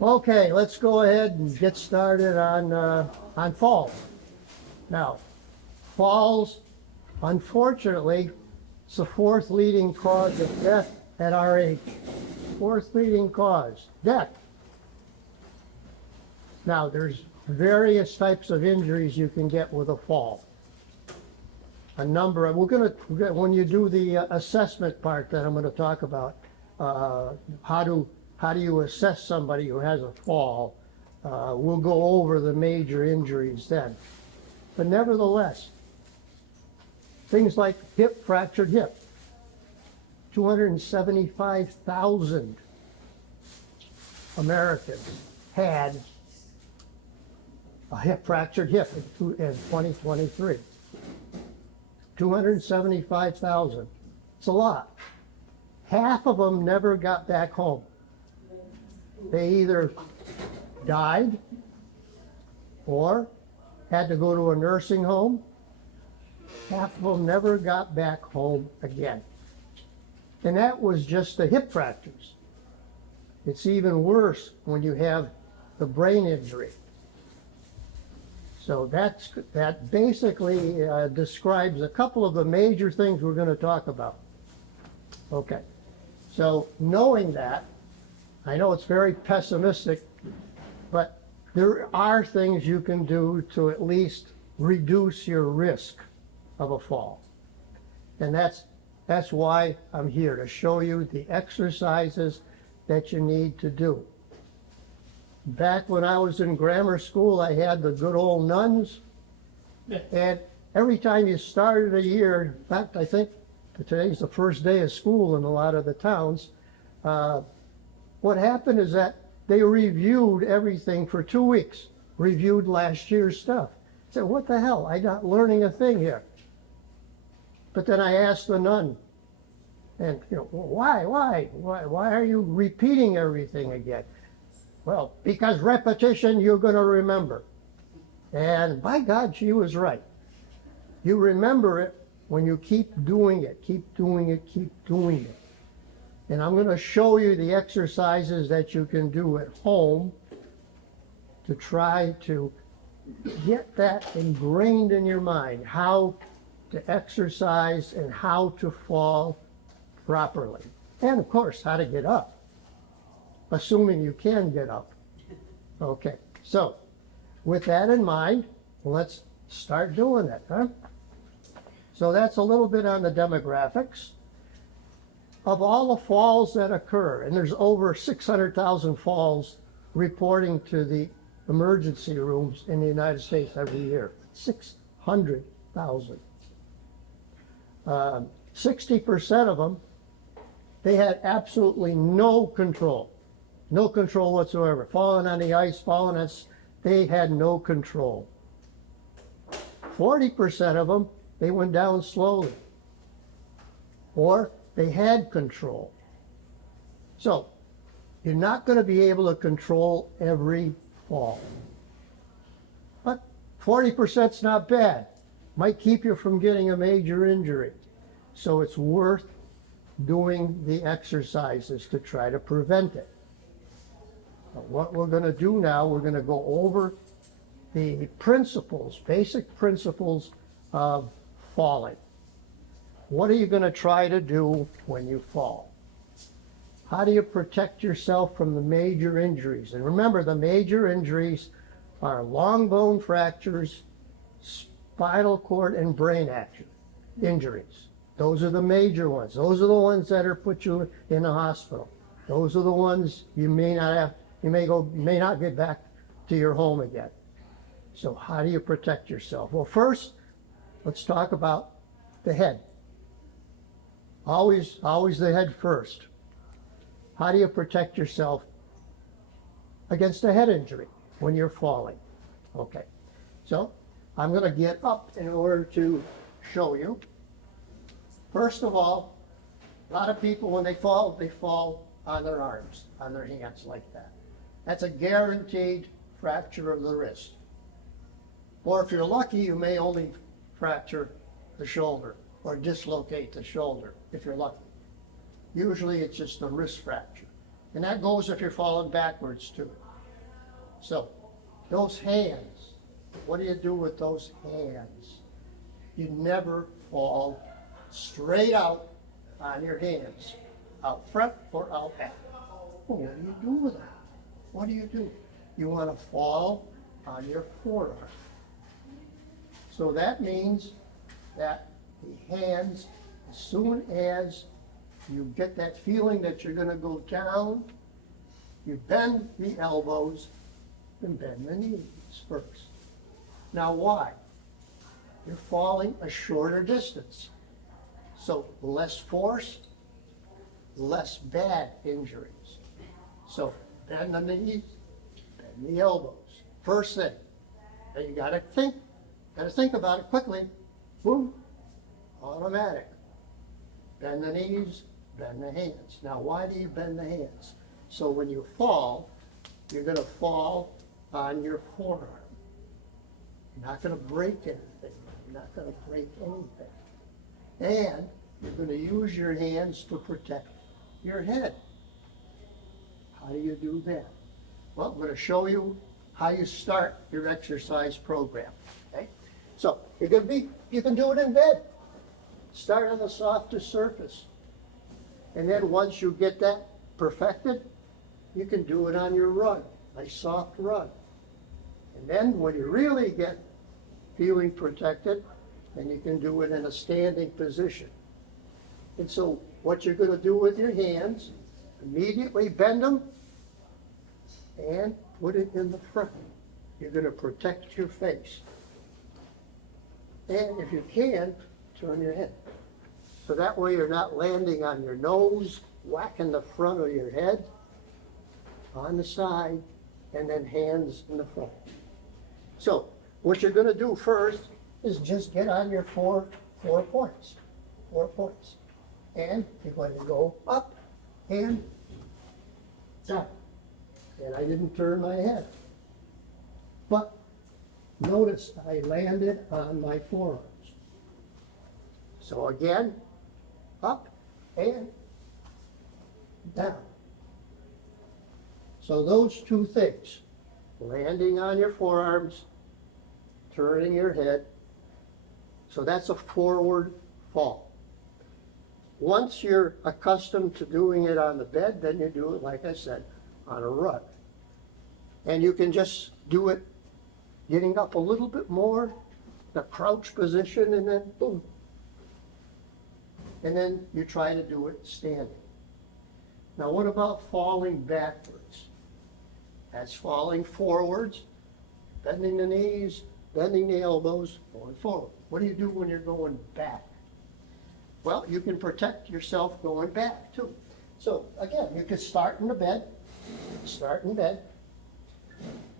Okay, let's go ahead and get started on falls. Now, falls, unfortunately, it's the fourth leading cause of death at our age. Fourth leading cause, death. Now, there's various types of injuries you can get with a fall. A number of, when you do the assessment part that I'm gonna talk about, how do you assess somebody who has a fall? We'll go over the major injuries then. But nevertheless, things like fractured hip, 275,000 Americans had a fractured hip in 2023. 275,000. It's a lot. Half of them never got back home. They either died or had to go to a nursing home. Half of them never got back home again. And that was just the hip fractures. It's even worse when you have the brain injury. So that basically describes a couple of the major things we're going to talk about. Okay, so knowing that, I know it's very pessimistic, but there are things you can do to at least reduce your risk of a fall. And that's why I'm here, to show you the exercises that you need to do. Back when I was in grammar school, I had the good old nuns. And every time you started a year, in fact, I think today's the first day of school in a lot of the towns, what happened is that they reviewed everything for 2 weeks, reviewed last year's stuff. I said, what the hell? I'm not learning a thing here. But then I asked the nun, and why are you repeating everything again? Well, because repetition, you're going to remember. And by God, she was right. You remember it when you keep doing it, keep doing it, keep doing it. And I'm going to show you the exercises that you can do at home to try to get that ingrained in your mind, how to exercise and how to fall properly. And of course, how to get up, assuming you can get up. Okay, so with that in mind, let's start doing it, huh? So that's a little bit on the demographics. Of all the falls that occur, and there's over 600,000 falls reporting to the emergency rooms in the United States every year, 600,000. 60% of them, they had absolutely no control whatsoever. Falling on the ice, they had no control. 40% of them, they went down slowly, or they had control. So you're not going to be able to control every fall. But 40% is not bad. Might keep you from getting a major injury. So it's worth doing the exercises to try to prevent it. But what we're going to do now, we're going to go over the principles, basic principles of falling. What are you going to try to do when you fall? How do you protect yourself from the major injuries? And remember, the major injuries are long bone fractures, spinal cord and brain injuries. Those are the major ones. Those are the ones that are put you in the hospital. Those are the ones you may not get back to your home again. So how do you protect yourself? Well, first, let's talk about the head. Always the head first. How do you protect yourself against a head injury when you're falling? Okay, so I'm going to get up in order to show you. First of all, a lot of people, when they fall on their arms, on their hands like that. That's a guaranteed fracture of the wrist. Or if you're lucky, you may only fracture the shoulder or dislocate the shoulder if you're lucky. Usually it's just a wrist fracture. And that goes if you're falling backwards too. So, those hands, what do you do with those hands? You never fall straight out on your hands, out front or out back. Well, what do you do with them? What do you do? You want to fall on your forearm. So that means that the hands, as soon as you get that feeling that you're going to go down, you bend the elbows and bend the knees first. Now why? You're falling a shorter distance. So less force, less bad injuries. So bend the knees, bend the elbows. First thing. And you gotta think about it quickly. Boom, automatic. Bend the knees, bend the hands. Now why do you bend the hands? So when you fall, you're gonna fall on your forearm. You're not gonna break anything. You're not gonna break anything. And you're gonna use your hands to protect your head. How do you do that? Well, I'm gonna show you how you start your exercise program, okay? So you can do it in bed. Start on the softest surface. And then once you get that perfected, you can do it on your rug, nice soft rug. And then when you really get feeling protected, then you can do it in a standing position. And so what you're gonna do with your hands, immediately bend them and put it in the front. You're gonna protect your face. And if you can, turn your head. So that way you're not landing on your nose, whacking the front of your head, on the side, and then hands in the front. So what you're gonna do first is just get on your four points. 4 points. And you're going to go up and down. And I didn't turn my head. But notice I landed on my forearms. So again, up and down. So those two things, landing on your forearms, turning your head, so that's a forward fall. Once you're accustomed to doing it on the bed, then you do it, like I said, on a rug. And you can just do it getting up a little bit more, the crouch position, and then boom. And then you try to do it standing. Now what about falling backwards? That's falling forwards, bending the knees, bending the elbows, going forward. What do you do when you're going back? Well, you can protect yourself going back too. So again, you can start in the bed,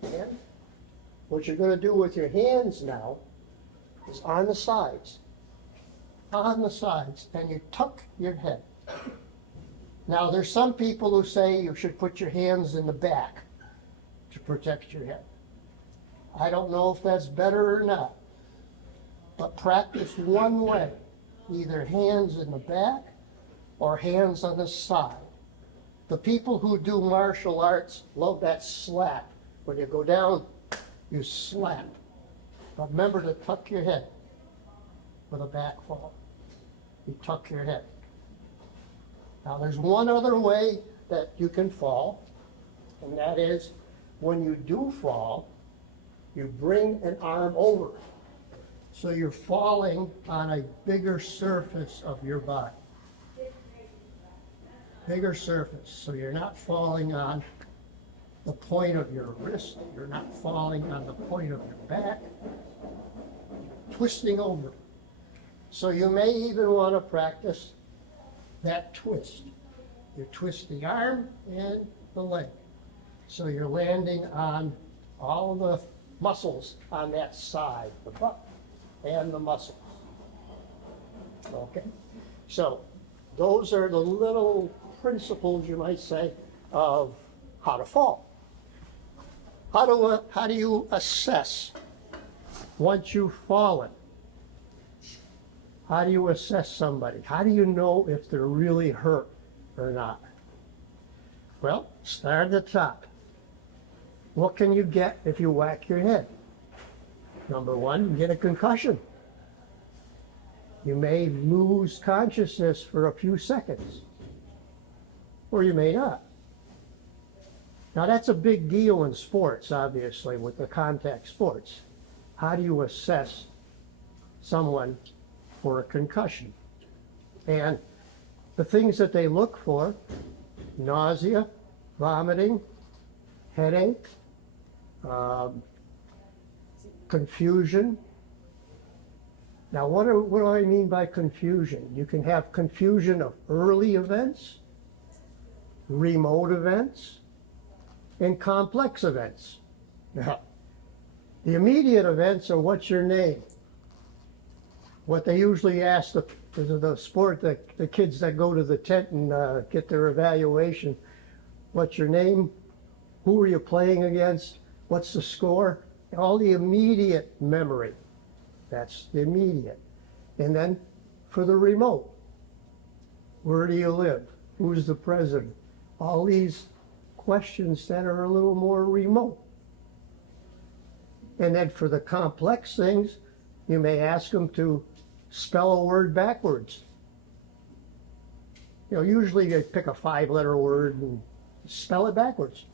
and what you're gonna do with your hands now is on the sides, and you tuck your head. Now there's some people who say you should put your hands in the back to protect your head. I don't know if that's better or not, but practice one way, either hands in the back or hands on the side. The people who do martial arts love that slap. When you go down, you slap. But remember to tuck your head with a back fall. You tuck your head. Now there's one other way that you can fall, and that is when you do fall, you bring an arm over. So you're falling on a bigger surface of your body. Bigger surface, so you're not falling on the point of your wrist, you're not falling on the point of your back, twisting over. So you may even want to practice that twist. You twist the arm and the leg. So you're landing on all the muscles on that side, the butt and the muscles. Okay? So those are the little principles, you might say, of how to fall. How do you assess once you've fallen? How do you assess somebody? How do you know if they're really hurt or not? Well, start at the top. What can you get if you whack your head? Number one, you get a concussion. You may lose consciousness for a few seconds, or you may not. Now that's a big deal in sports, obviously, with the contact sports. How do you assess someone for a concussion? And the things that they look for: nausea, vomiting, headache, confusion. Now, what do I mean by confusion? You can have confusion of early events, remote events, and complex events. Now, the immediate events are what's your name? What they usually ask the sport, the kids that go to the tent and get their evaluation: what's your name? Who are you playing against? What's the score? All the immediate memory. That's the immediate. And then for the remote, where do you live? Who's the president? All these questions that are a little more remote. And then for the complex things, you may ask them to spell a word backwards. You know, usually they pick a 5-letter word and spell it backwards.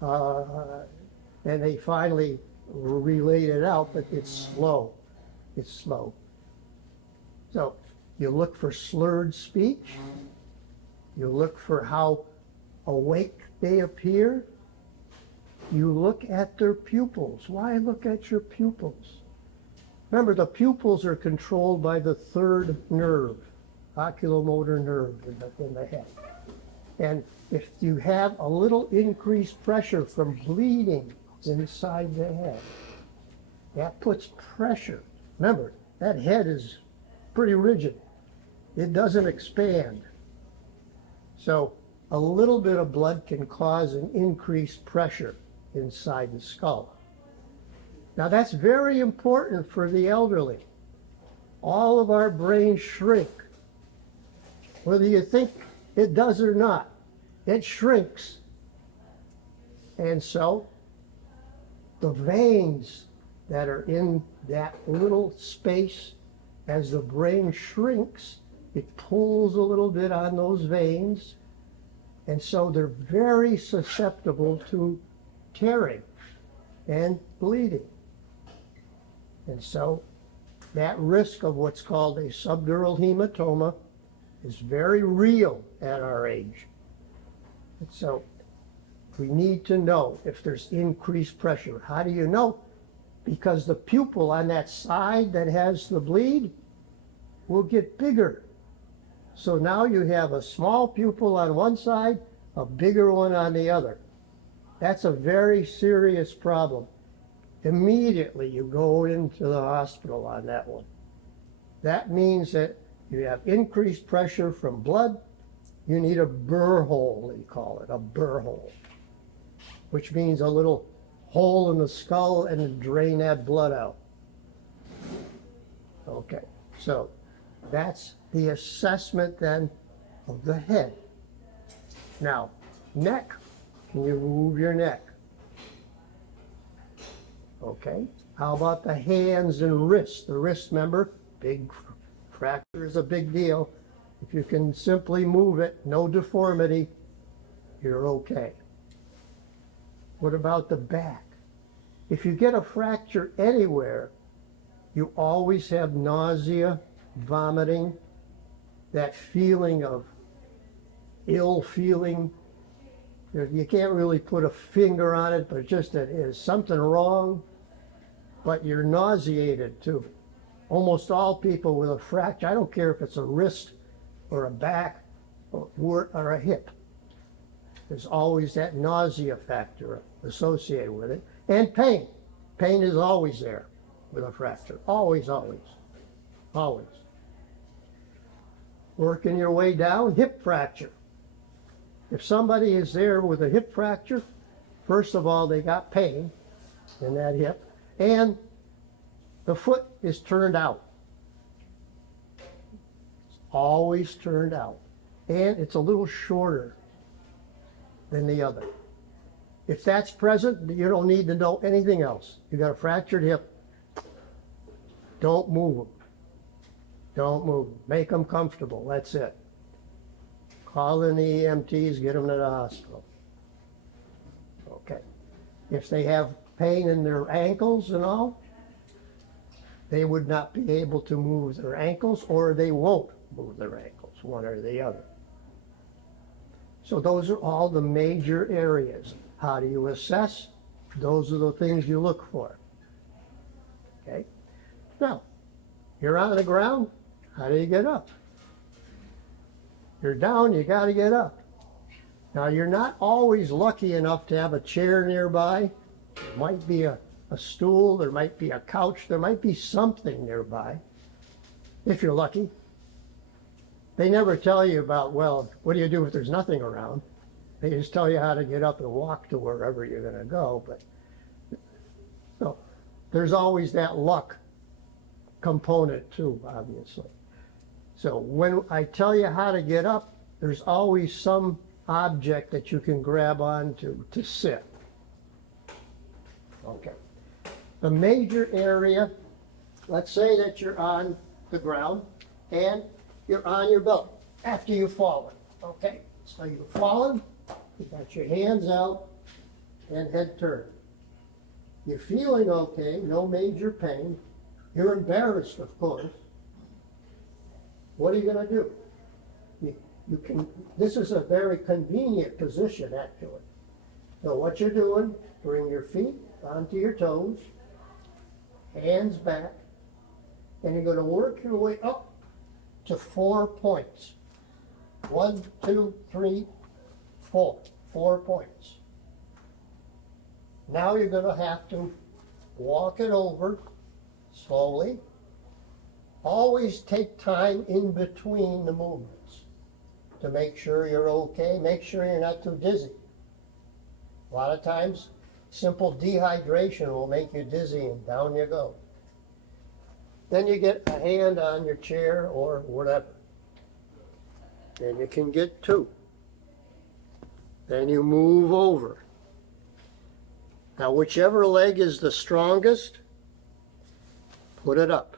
And they finally relate it out, but it's slow. It's slow. So you look for slurred speech. You look for how awake they appear. You look at their pupils. Why look at your pupils? Remember, the pupils are controlled by the third nerve, oculomotor nerve in the head. And if you have a little increased pressure from bleeding inside the head, that puts pressure. Remember, that head is pretty rigid. It doesn't expand. So a little bit of blood can cause an increased pressure inside the skull. Now that's very important for the elderly. All of our brains shrink. Whether you think it does or not, it shrinks. And so the veins that are in that little space, as the brain shrinks, it pulls a little bit on those veins. And so they're very susceptible to tearing and bleeding. And so that risk of what's called a subdural hematoma is very real at our age. And so we need to know if there's increased pressure. How do you know? Because the pupil on that side that has the bleed will get bigger. So now you have a small pupil on one side, a bigger one on the other. That's a very serious problem. Immediately you go into the hospital on that one. That means that you have increased pressure from blood. You need a burr hole, they call it, a burr hole, which means a little hole in the skull and to drain that blood out. Okay, so that's the assessment then of the head. Now, neck. Can you move your neck? Okay. How about the hands and wrists? The wrist, remember, big fracture is a big deal. If you can simply move it, no deformity, you're okay. What about the back? If you get a fracture anywhere, you always have nausea, vomiting, that feeling of ill feeling. You can't really put a finger on it, but just that is something wrong, but you're nauseated too. Almost all people with a fracture, I don't care if it's a wrist or a back or a hip, there's always that nausea factor associated with it. And pain. Pain is always there with a fracture. Always, always, always. Working your way down, hip fracture. If somebody is there with a hip fracture, first of all, they got pain in that hip, and the foot is turned out. It's always turned out. And it's a little shorter. than the other. If that's present, you don't need to know anything else. You got a fractured hip, don't move them. Don't move them. Make them comfortable, that's it. Call in the EMTs, get them to the hospital. Okay. If they have pain in their ankles and all, they would not be able to move their ankles, or they won't move their ankles, one or the other. So those are all the major areas. How do you assess? Those are the things you look for. Okay? Now, you're on the ground, how do you get up? You're down, you got to get up. Now, you're not always lucky enough to have a chair nearby. There might be a stool, there might be a couch, there might be something nearby, if you're lucky. They never tell you about, well, what do you do if there's nothing around? They just tell you how to get up and walk to wherever you're going to go. But so there's always that luck component too, obviously. So when I tell you how to get up, there's always some object that you can grab onto to sit. Okay. The major area, let's say that you're on the ground and you're on your belly after you've fallen. Okay, so you've fallen, you got your hands out and head turned. You're feeling okay, no major pain. You're embarrassed, of course. What are you going to do? You can. This is a very convenient position, actually. So what you're doing, bring your feet onto your toes, hands back, and you're going to work your way up to 4 points. 1, 2, 3, 4. 4 points. Now you're going to have to walk it over slowly. Always take time in between the movements to make sure you're okay. Make sure you're not too dizzy. A lot of times, simple dehydration will make you dizzy and down you go. Then you get a hand on your chair or whatever. Then you can get 2. Then you move over. Now, whichever leg is the strongest, put it up.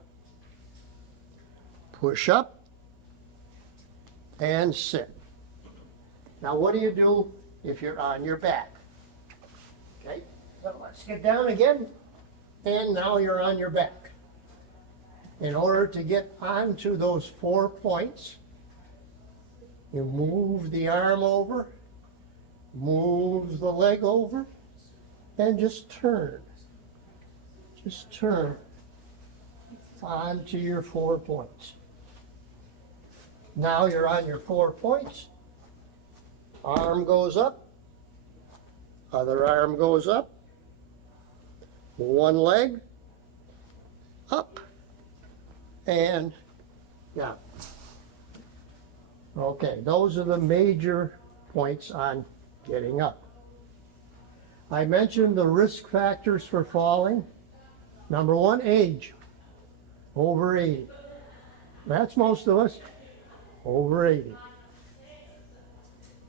Push up and sit. Now, what do you do if you're on your back? Okay, so let's get down again. And now you're on your back. In order to get onto those 4 points, you move the arm over, move the leg over, and just turn. Just turn onto your 4 points. Now you're on your 4 points. Arm goes up, other arm goes up, one leg up and down. Okay, those are the major points on getting up. I mentioned the risk factors for falling. Number 1, age, over 80. That's most of us, over 80.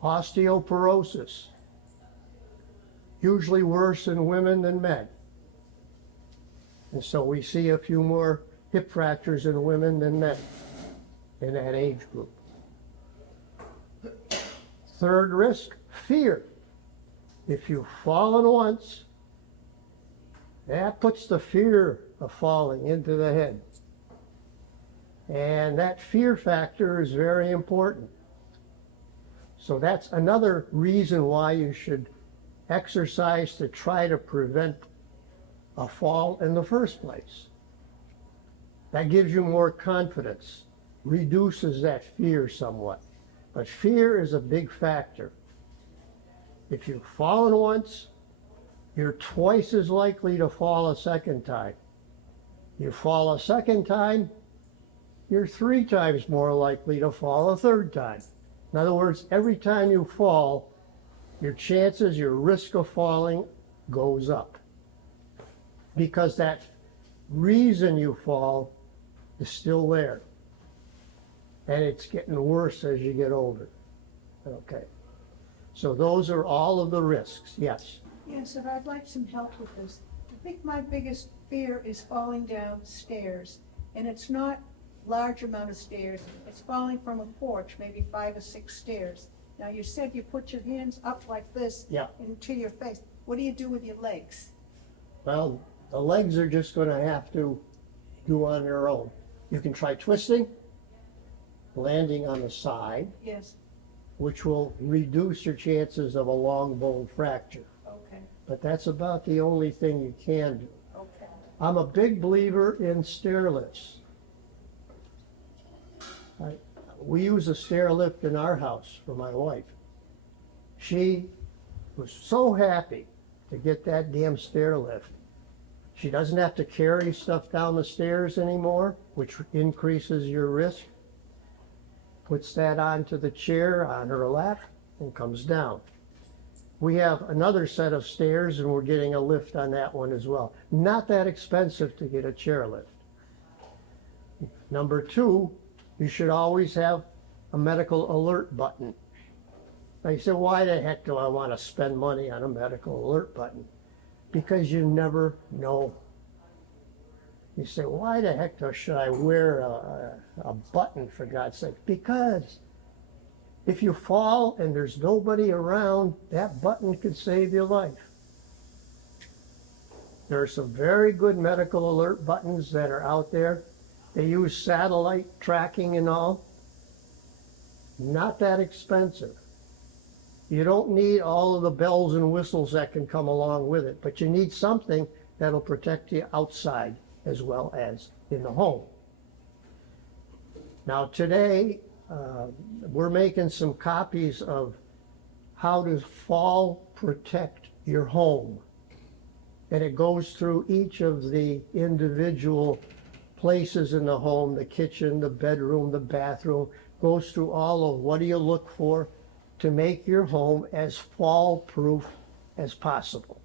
Osteoporosis, usually worse in women than men. And so we see a few more hip fractures in women than men in that age group. Third risk, fear. If you've fallen once, that puts the fear of falling into the head. And that fear factor is very important. So that's another reason why you should exercise to try to prevent a fall in the first place. That gives you more confidence, reduces that fear somewhat. But fear is a big factor. If you've fallen once, you're twice as likely to fall a second time. You fall a second time, you're 3 times more likely to fall a third time. In other words, every time you fall, your chances, your risk of falling goes up. Because that reason you fall is still there. And it's getting worse as you get older. Okay. So those are all of the risks, yes. Yes, and I'd like some help with this. I think my biggest fear is falling down stairs, and it's not large amount of stairs. It's falling from a porch, maybe 5 or 6 stairs. Now, you said you put your hands up like this Yeah. into your face. What do you do with your legs? Well, the legs are just gonna have to do on their own. You can try twisting, landing on the side, Yes, which will reduce your chances of a long bone fracture. okay, But that's about the only thing you can do. okay. I'm a big believer in stair lifts. We use a stair lift in our house for my wife. She was so happy to get that damn stair lift. She doesn't have to carry stuff down the stairs anymore, which increases your risk. Puts that onto the chair on her lap and comes down. We have another set of stairs and we're getting a lift on that one as well. Not that expensive to get a chair lift. Number 2, you should always have a medical alert button. Now you say, why the heck do I want to spend money on a medical alert button? Because you never know. You say, why the heck should I wear a button, for God's sake? Because if you fall and there's nobody around, that button could save your life. There are some very good medical alert buttons that are out there. They use satellite tracking and all. Not that expensive. You don't need all of the bells and whistles that can come along with it, but you need something that'll protect you outside as well as in the home. Now today, we're making some copies of how to fall protect your home. And it goes through each of the individual places in the home, the kitchen, the bedroom, the bathroom, goes through all of what do you look for to make your home as fall-proof as possible.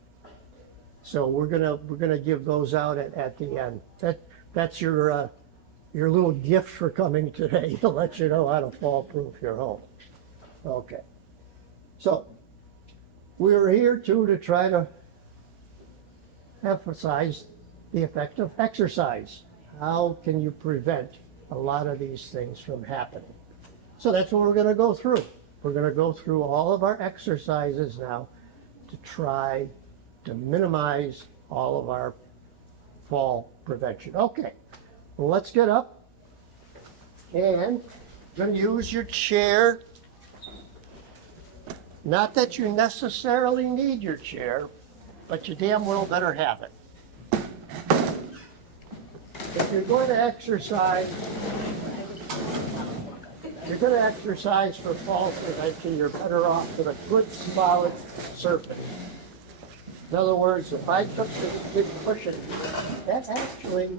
So we're gonna give those out at the end. That's your little gift for coming today to let you know how to fall-proof your home. Okay. So we're here too to try to emphasize the effect of exercise. How can you prevent a lot of these things from happening? So that's what we're going to go through. We're going to go through all of our exercises now to try to minimize all of our fall prevention. Okay, well, let's get up and you're going to use your chair. Not that you necessarily need your chair, but you damn well better have it. If you're going to exercise, for fall prevention, you're better off with a good solid surface. In other words, if I took this big cushion, that actually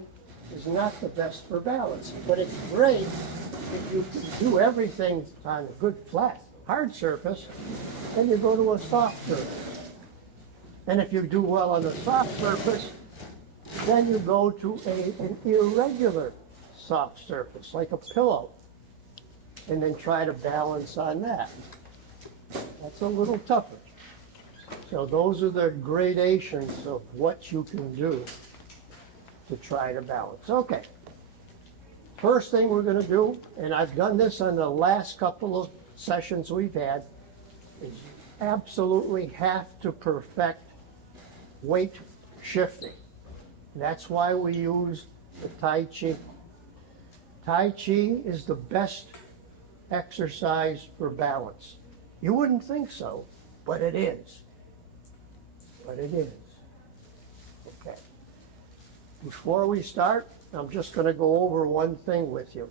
is not the best for balance. But it's great if you can do everything on a good flat, hard surface, then you go to a soft surface. And if you do well on a soft surface, then you go to an irregular soft surface, like a pillow, and then try to balance on that. That's a little tougher. So those are the gradations of what you can do to try to balance. Okay. First thing we're going to do, and I've done this on the last couple of sessions we've had, is you absolutely have to perfect weight shifting. That's why we use the Tai Chi. Tai Chi is the best exercise for balance. You wouldn't think so, but it is. But it is. Okay. Before we start, I'm just going to go over one thing with you.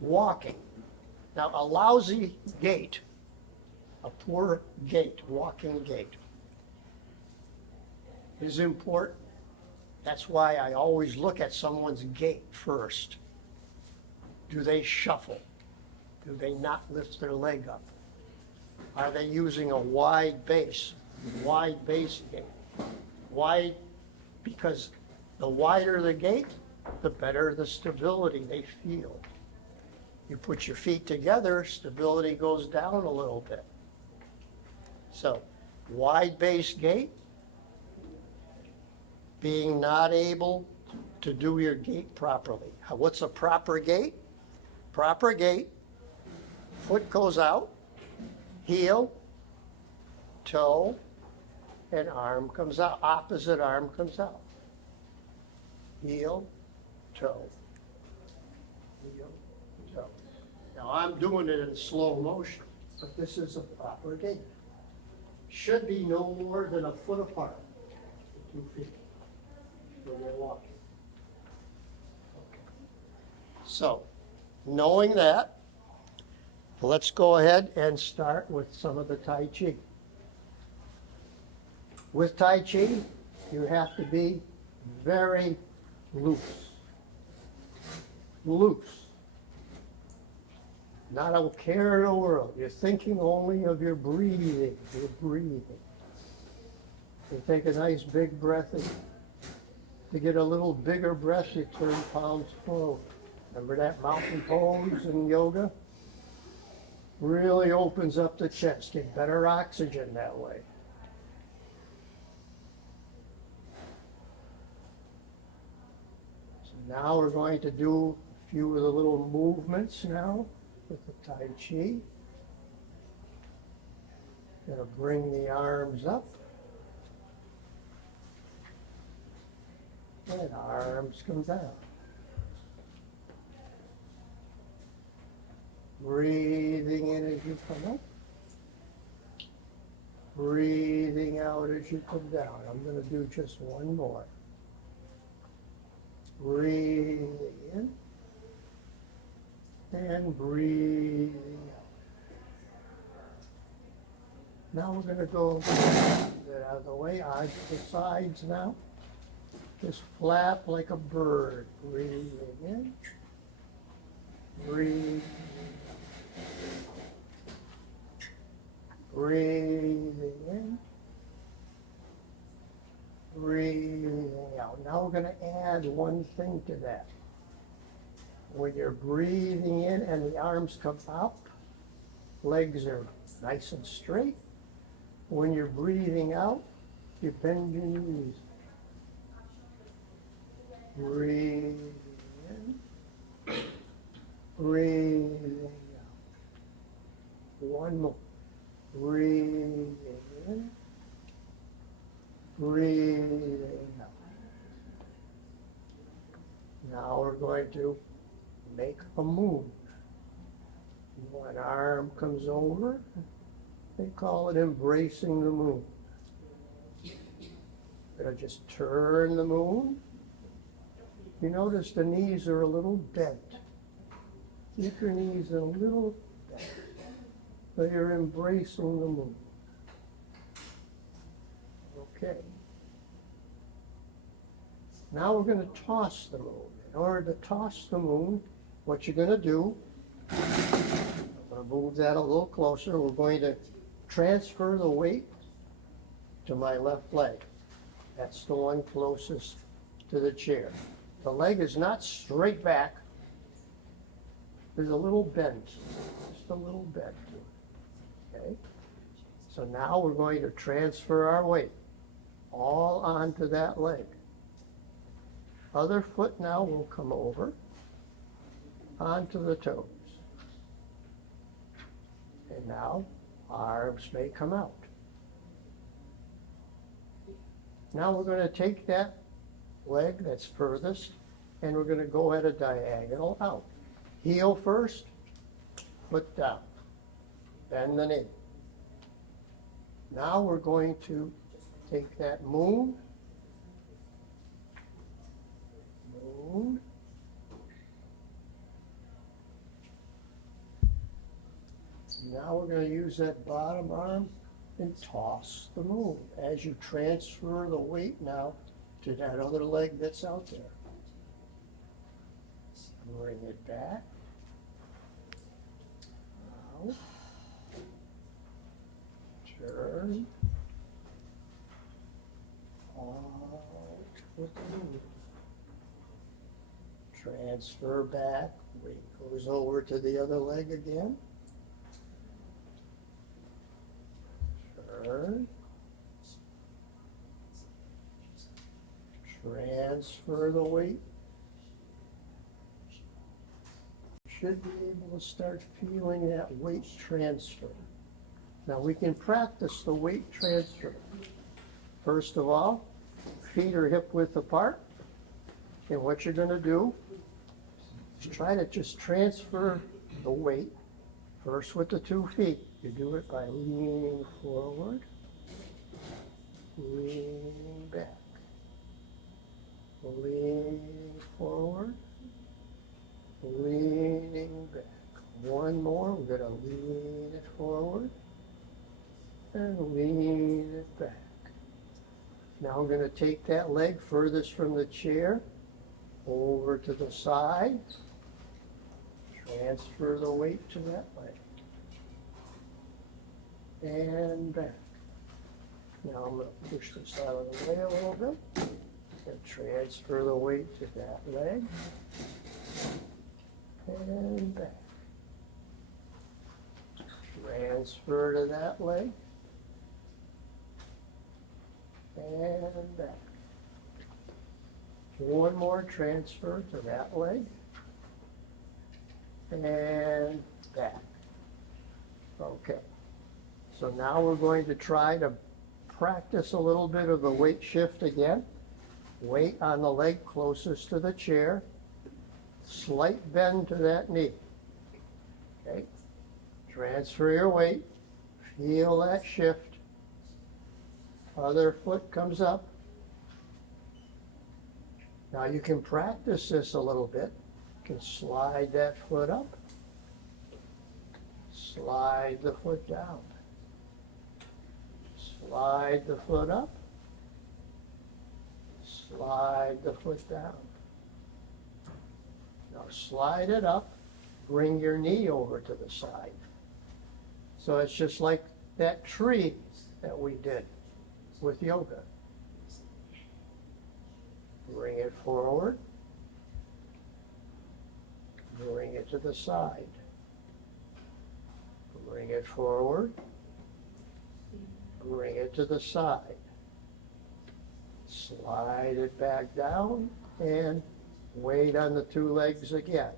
Walking. Now, a lousy gait, a poor gait, walking gait, is important. That's why I always look at someone's gait first. Do they shuffle? Do they not lift their leg up? Are they using a wide base? Wide base gait. Wide, because the wider the gait, the better the stability they feel. You put your feet together, stability goes down a little bit. So, wide base gait, being not able to do your gait properly. What's a proper gait? Proper gait, foot goes out, heel, toe, and arm comes out, opposite arm comes out. Heel, toe, heel, toe. Now I'm doing it in slow motion, but this is a proper gait. Should be no more than a foot apart, 2 feet, when you're walking. Okay. So, knowing that, let's go ahead and start with some of the Tai Chi. With Tai Chi, you have to be very loose. Loose. Not a care in the world. You're thinking only of your breathing. You're breathing. You take a nice big breath in. To get a little bigger breath, you turn palms forward. Remember that mountain pose in yoga? Really opens up the chest. Get better oxygen that way. So now we're going to do a few of the little movements now with the Tai Chi. Gonna bring the arms up. And arms come down. Breathing in as you come up. Breathing out as you come down. I'm going to do just one more. Breathing in. And breathing out. Now we're going to go get out of the way, onto the sides now. Just flap like a bird. Breathing in. Breathe. Breathing in. Breathing out. Now we're going to add one thing to that. When you're breathing in and the arms come up, legs are nice and straight. When you're breathing out, you bend your knees. Breathe in. Breathing out. One more. Breathing in. Breathing out. Now we're going to make a moon. One arm comes over. They call it embracing the moon. We're going to just turn the moon. You notice the knees are a little bent. Keep your knees a little bent. So you're embracing the moon. Okay. Now we're going to toss the moon. In order to toss the moon, what you're going to do, I'm going to move that a little closer. We're going to transfer the weight to my left leg. That's the one closest to the chair. The leg is not straight back. There's a little bend, just a little bend to it, okay? So now we're going to transfer our weight all onto that leg. Other foot now will come over onto the toes. And now arms may come out. Now we're going to take that leg that's furthest and we're going to go at a diagonal out. Heel first, foot down, bend the knee. Now we're going to take that moon, now we're going to use that bottom arm and toss the moon as you transfer the weight now to that other leg that's out there. Bring it back. Now, turn. Out with the moon. Transfer back. Weight goes over to the other leg again. Transfer the weight. Should be able to start feeling that weight transfer. Now we can practice the weight transfer. First of all, feet are hip width apart. And what you're going to do is try to just transfer the weight. First with the 2 feet. You do it by leaning forward, leaning back, leaning forward, leaning back. One more, we're going to lean it forward and lean it back. Now I'm going to take that leg furthest from the chair over to the side. Transfer the weight to that leg. And back. Now I'm going to push this out of the way a little bit and transfer the weight to that leg. And back. Transfer to that leg. And back. One more transfer to that leg. And back. Okay. So now we're going to try to practice a little bit of the weight shift again. Weight on the leg closest to the chair. Slight bend to that knee. Okay. Transfer your weight. Feel that shift. Other foot comes up. Now you can practice this a little bit. You can slide that foot up. Slide the foot down. Slide the foot up. Slide the foot down. Now slide it up. Bring your knee over to the side. So it's just like that tree that we did with yoga. Bring it forward. Bring it to the side. Bring it forward. Bring it to the side. Slide it back down and weight on the 2 legs again.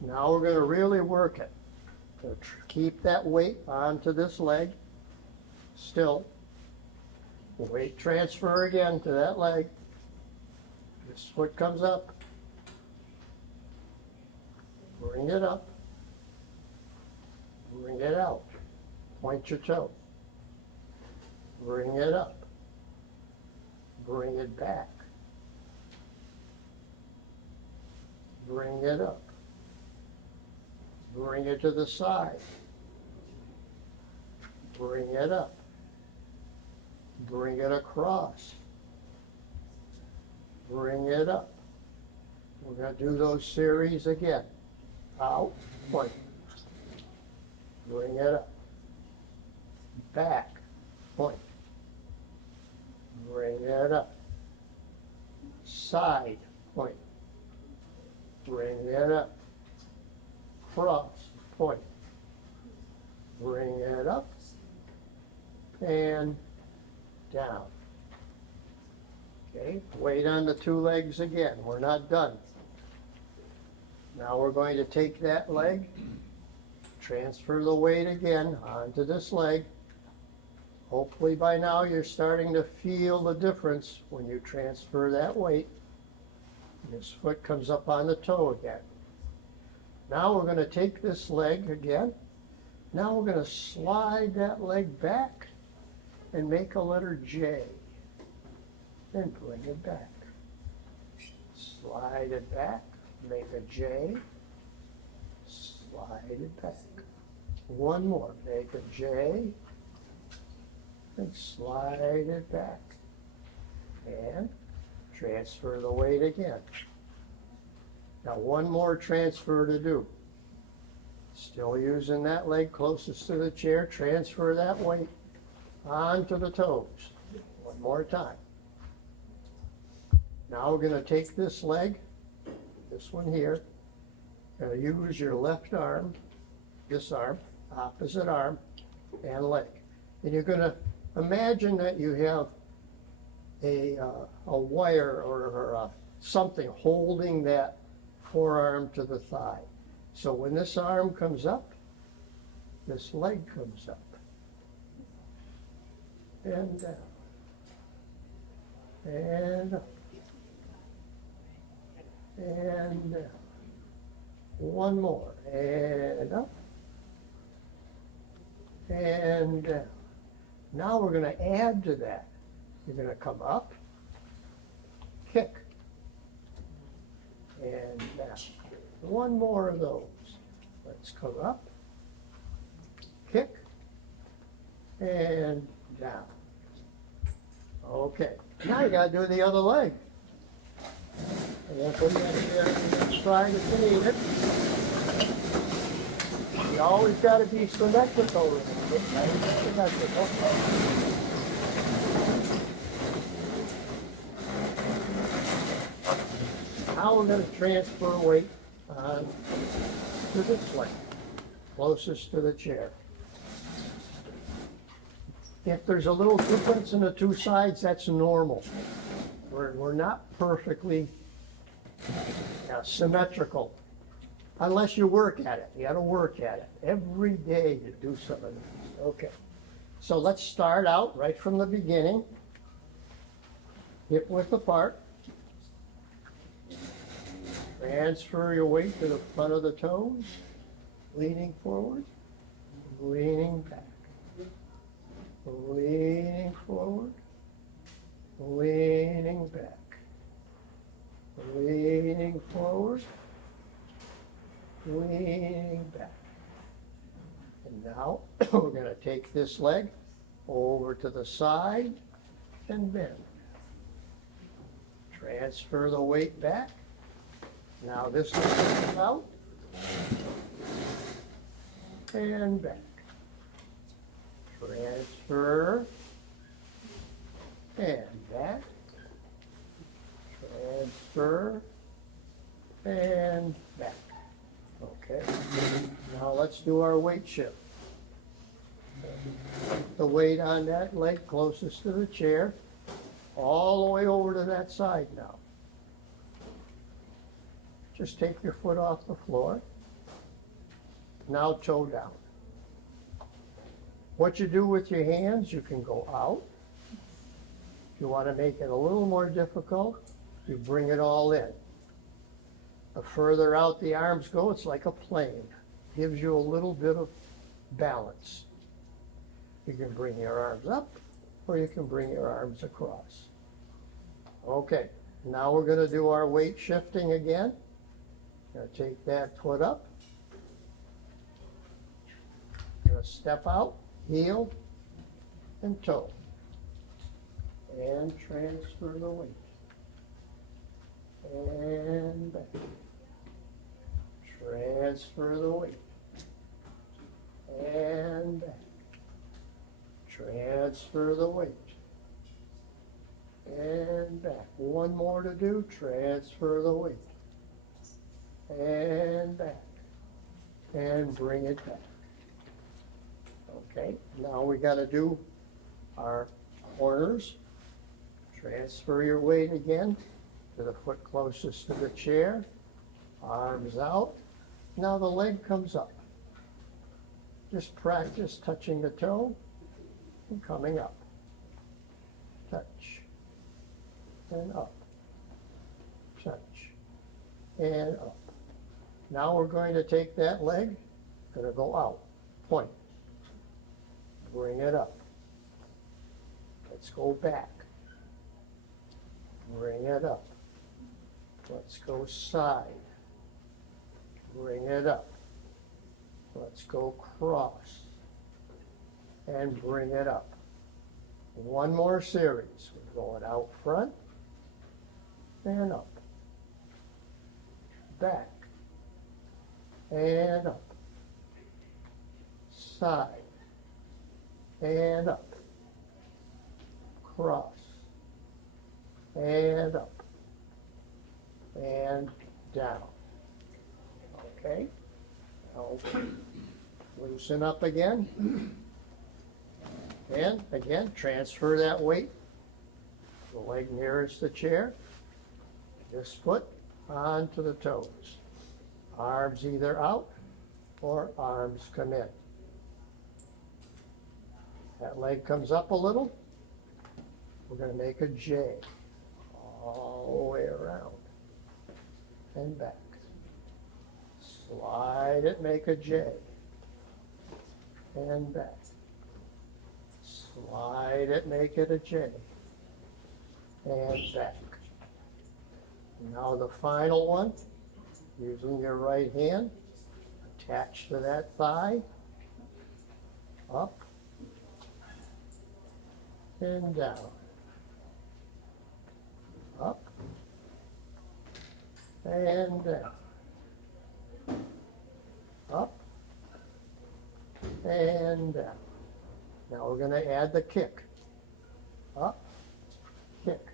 Now we're going to really work it. So keep that weight onto this leg. Still. Weight transfer again to that leg. This foot comes up. Bring it up. Bring it out. Point your toe. Bring it up. Bring it back. Bring it up. Bring it to the side. Bring it up. Bring it across. Bring it up. We're going to do those series again. Out, point. Bring it up. Back, point. Bring it up. Side, point. Bring it up. Cross, point. Bring it up. And down. Okay, weight on the 2 legs again. We're not done. Now we're going to take that leg, transfer the weight again onto this leg. Hopefully by now you're starting to feel the difference when you transfer that weight. This foot comes up on the toe again. Now we're going to take this leg again. Now we're going to slide that leg back and make a letter J. Then bring it back. Slide it back, make a J. Slide it back. One more, make a J. And slide it back. And transfer the weight again. Now one more transfer to do. Still using that leg closest to the chair, transfer that weight onto the toes. One more time. Now we're going to take this leg, this one here, use your left arm, this arm, opposite arm, and leg. And you're going to imagine that you have a wire or something holding that forearm to the thigh. So when this arm comes up, this leg comes up and down and up and down. One more, and up and down. Now we're going to add to that. You're going to come up, kick, and down. One more of those. Let's come up, kick, and down. Okay, now you got to do the other leg. And then put that there and try to finish it. You always got to be symmetrical. Symmetrical. Now we're going to transfer weight to this leg, closest to the chair. If there's a little difference in the two sides, that's normal. We're not perfectly symmetrical, unless you work at it. You got to work at it every day to do some of this. Okay, so let's start out right from the beginning. Hip width apart. Transfer your weight to the front of the toes, leaning forward, leaning back, leaning forward, leaning back, leaning forward, leaning back. And now we're going to take this leg over to the side and bend. Transfer the weight back. Now this leg comes out and back. Transfer and back. Transfer and back. Okay, now let's do our weight shift. Put the weight on that leg closest to the chair, all the way over to that side now. Just take your foot off the floor. Now toe down. What you do with your hands, you can go out. If you want to make it a little more difficult, you bring it all in. The further out the arms go, it's like a plane. Gives you a little bit of balance. You can bring your arms up, or you can bring your arms across. Okay, now we're going to do our weight shifting again. Going to take that foot up. Going to step out, heel, and toe. And transfer the weight. And back. Transfer the weight. And back. Transfer the weight. And back. One more to do. Transfer the weight. And back. And bring it back. Okay, now we got to do our corners. Transfer your weight again to the foot closest to the chair. Arms out. Now the leg comes up. Just practice touching the toe and coming up. Touch and up. Touch and up. Now we're going to take that leg, going to go out, point, bring it up. Let's go back, bring it up. Let's go side, bring it up. Let's go cross and bring it up. One more series. We're going out front and up, back, and up, side, and up, cross, and up, and down. Okay, now loosen up again, and again, transfer that weight The leg nearest the chair. This foot onto the toes. Arms either out or arms come in. That leg comes up a little. We're going to make a J all the way around and back. Slide it, make a J and back. Slide it, make it a J and back. Now the final one, using your right hand, attach to that thigh, up and down, up and down, up and down. Now we're going to add the kick, up, kick,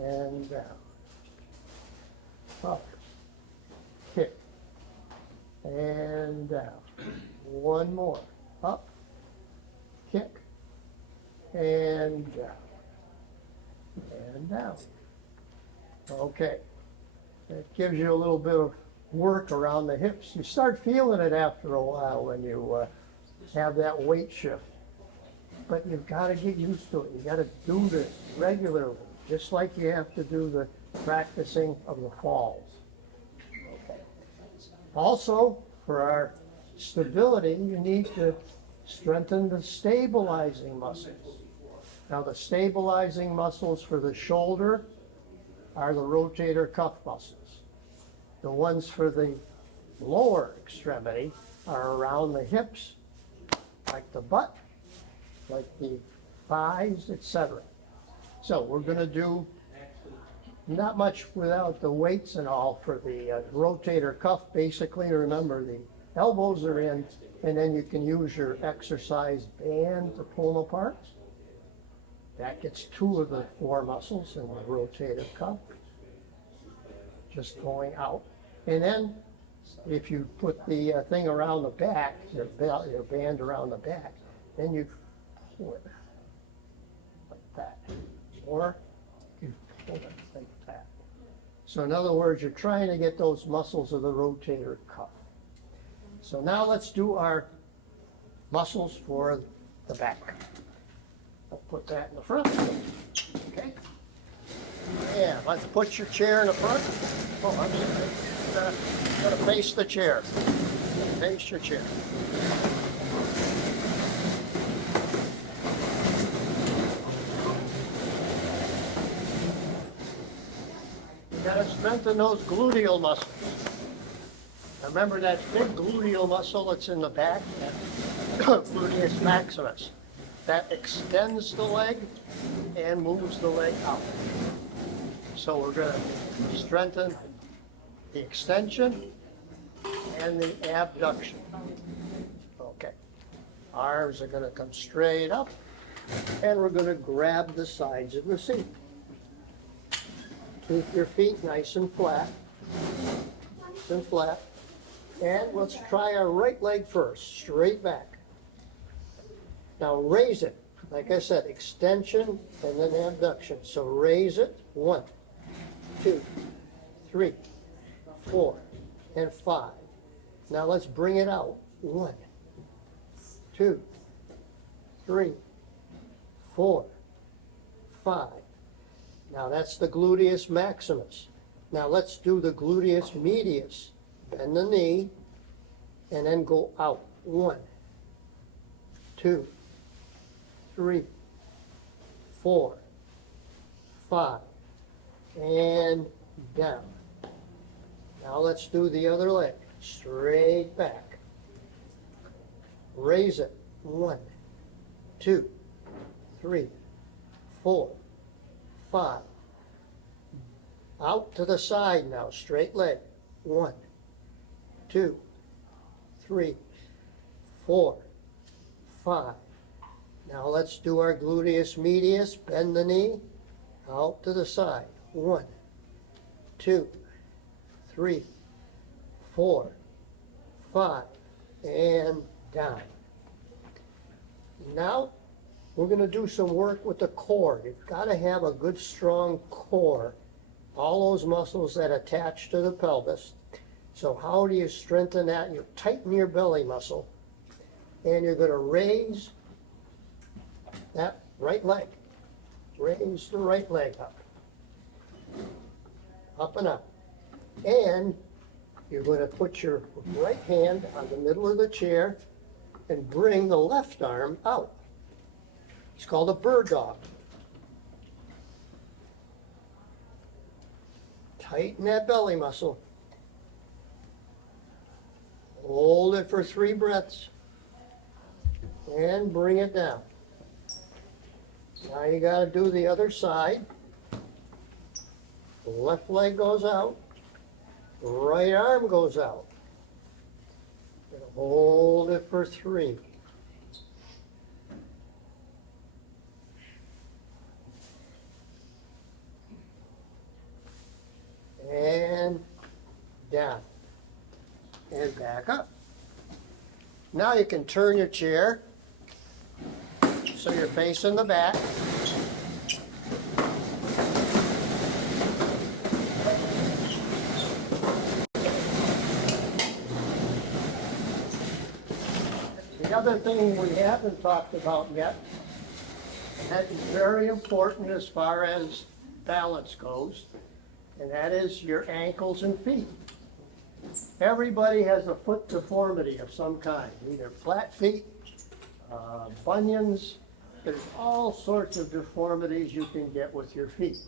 and down, up, kick, and down. One more, up, kick, and down, and down. Okay, that gives you a little bit of work around the hips. You start feeling it after a while when you have that weight shift, but you've got to get used to it. You got to do this regularly, just like you have to do the practicing of the falls. Okay. Also, for our stability, you need to strengthen the stabilizing muscles. Now, the stabilizing muscles for the shoulder are the rotator cuff muscles. The ones for the lower extremity are around the hips, like the butt, like the thighs, etc. So we're going to do not much without the weights and all for the rotator cuff. Basically, remember the elbows are in, and then you can use your exercise band to pull them apart. That gets 2 of the 4 muscles in the rotator cuff, just going out. And then if you put the thing around the back, your band around the back, then you pull it like that, or you pull it like that. So in other words, you're trying to get those muscles of the rotator cuff. So now let's do our muscles for the back. I'll put that in the front, okay? Yeah, let's put your chair in the front. Oh, I'm sorry. You gotta face the chair. Face your chair. You gotta strengthen those gluteal muscles. Remember that big gluteal muscle that's in the back, that gluteus maximus. That extends the leg and moves the leg out. So we're going to strengthen the extension and the abduction. Okay. Arms are going to come straight up, and we're going to grab the sides of the seat. Keep your feet nice and flat. Nice and flat. And let's try our right leg first, straight back. Now raise it. Like I said, extension and then abduction. So raise it. 1, 2, 3, 4, and 5. Now let's bring it out. 1, 2, 3, 4, 5. Now that's the gluteus maximus. Now let's do the gluteus medius. Bend the knee and then go out. 1, 2, 3, 4, 5, and down. Now let's do the other leg. Straight back. Raise it. 1, 2, 3, 4, 5. Out to the side now. Straight leg. 1, 2, 3, 4, 5. Now let's do our gluteus medius. Bend the knee. Out to the side. 1, 2, 3, 4, 5, and down. Now we're gonna do some work with the core. You've gotta have a good, strong core. All those muscles that attach to the pelvis. So how do you strengthen that? You tighten your belly muscle, and you're gonna raise that right leg. Raise the right leg up. Up and up. And you're going to put your right hand on the middle of the chair and bring the left arm out. It's called a bird dog. Tighten that belly muscle. Hold it for 3 breaths. And bring it down. Now you got to do the other side. Left leg goes out. Right arm goes out. And hold it for 3. And down. And back up. Now you can turn your chair so you're facing the back. The other thing we haven't talked about yet, that is very important as far as balance goes, and that is your ankles and feet. Everybody has a foot deformity of some kind, either flat feet, bunions. There's all sorts of deformities you can get with your feet.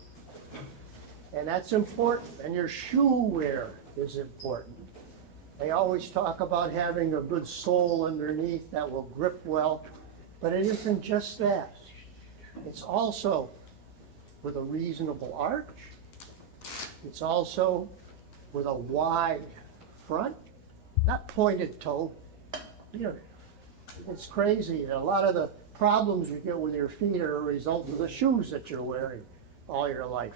And that's important, and your shoe wear is important. They always talk about having a good sole underneath that will grip well, but it isn't just that. It's also with a reasonable arch. It's also with a wide front, not pointed toe. You know, it's crazy. A lot of the problems you get with your feet are a result of the shoes that you're wearing all your life.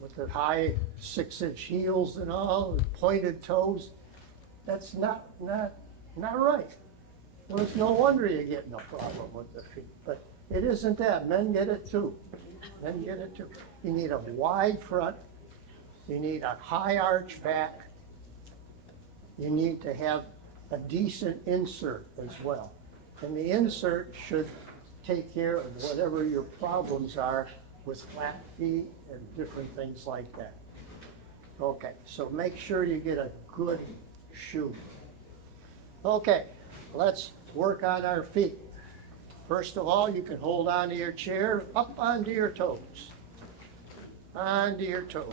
With the high 6-inch heels and all, and pointed toes. That's not right. Well, it's no wonder you're getting a problem with the feet. But it isn't that. Men get it too. Men get it too. You need a wide front. You need a high arch back. You need to have a decent insert as well. And the insert should take care of whatever your problems are with flat feet and different things like that. Okay, so make sure you get a good shoe. Okay, let's work on our feet. First of all, you can hold onto your chair, up onto your toes. Onto your toes.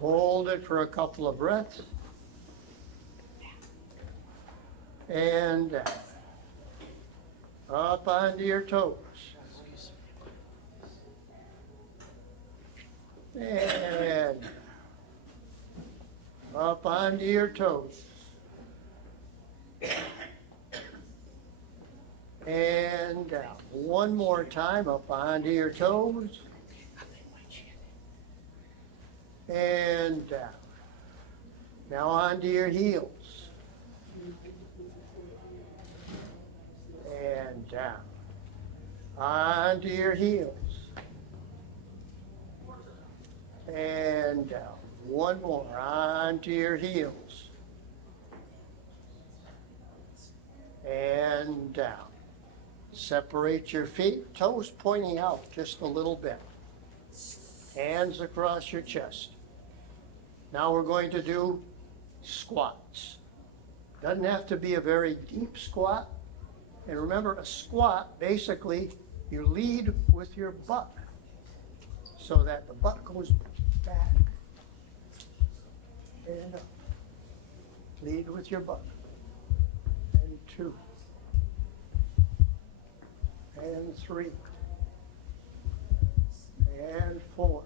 Hold it for a couple of breaths. And down. Up onto your toes. And up onto your toes. And down. One more time, up onto your toes. And down. Now onto your heels. And down. Onto your heels. And down. One more. Onto your heels. And down. Separate your feet, toes pointing out just a little bit. Hands across your chest. Now we're going to do squats. Doesn't have to be a very deep squat. And remember, a squat, basically, you lead with your butt so that the butt goes back and up. Lead with your butt. And 2. And 3. And 4.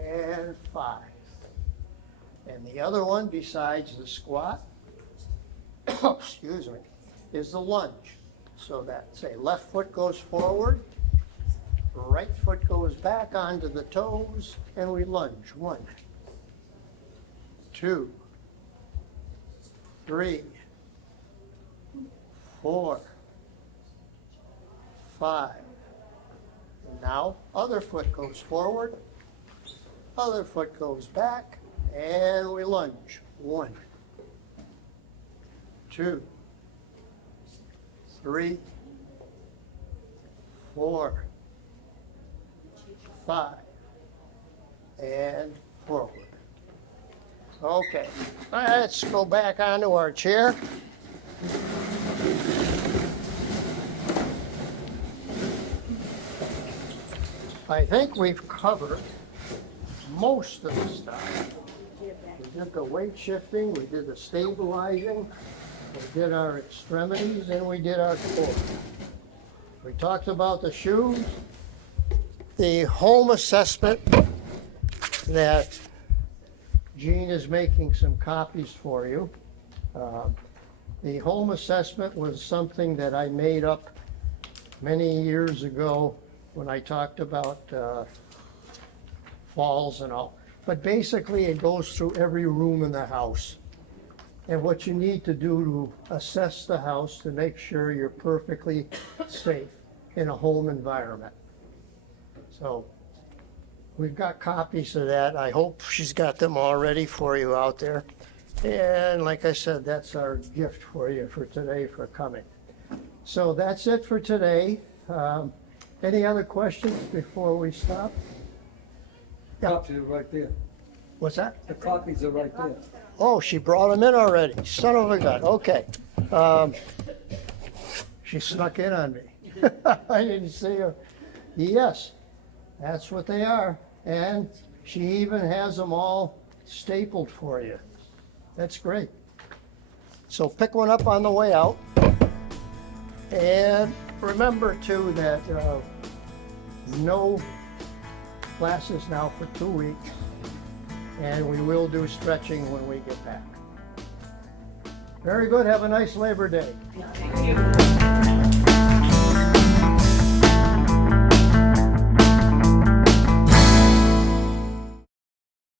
And 5. And the other one, besides the squat, excuse me, is the lunge. So that, say, left foot goes forward, right foot goes back onto the toes, and we lunge. 1, 2, 3, 4, 5. And now, other foot goes forward, other foot goes back, and we lunge. 1, 2, 3, 4, 5, and forward. Okay, let's go back onto our chair. I think we've covered most of the stuff. We did the weight shifting, we did the stabilizing, we did our extremities, and we did our core. We talked about the shoes, the home assessment that Jean is making some copies for you. The home assessment was something that I made up many years ago when I talked about falls and all. But basically, it goes through every room in the house. And what you need to do to assess the house to make sure you're perfectly safe in a home environment. So we've got copies of that. I hope she's got them all ready for you out there. And like I said, that's our gift for you for today for coming. So that's it for today. Any other questions before we stop? Copies are right there. What's that? The copies are right there. Oh, she brought them in already. Son of a gun. Okay. She snuck in on me. I didn't see her. Yes, that's what they are. And she even has them all stapled for you. That's great. So pick one up on the way out. And remember too that no classes now for 2 weeks. And we will do stretching when we get back. Very good. Have a nice Labor Day. Thank you.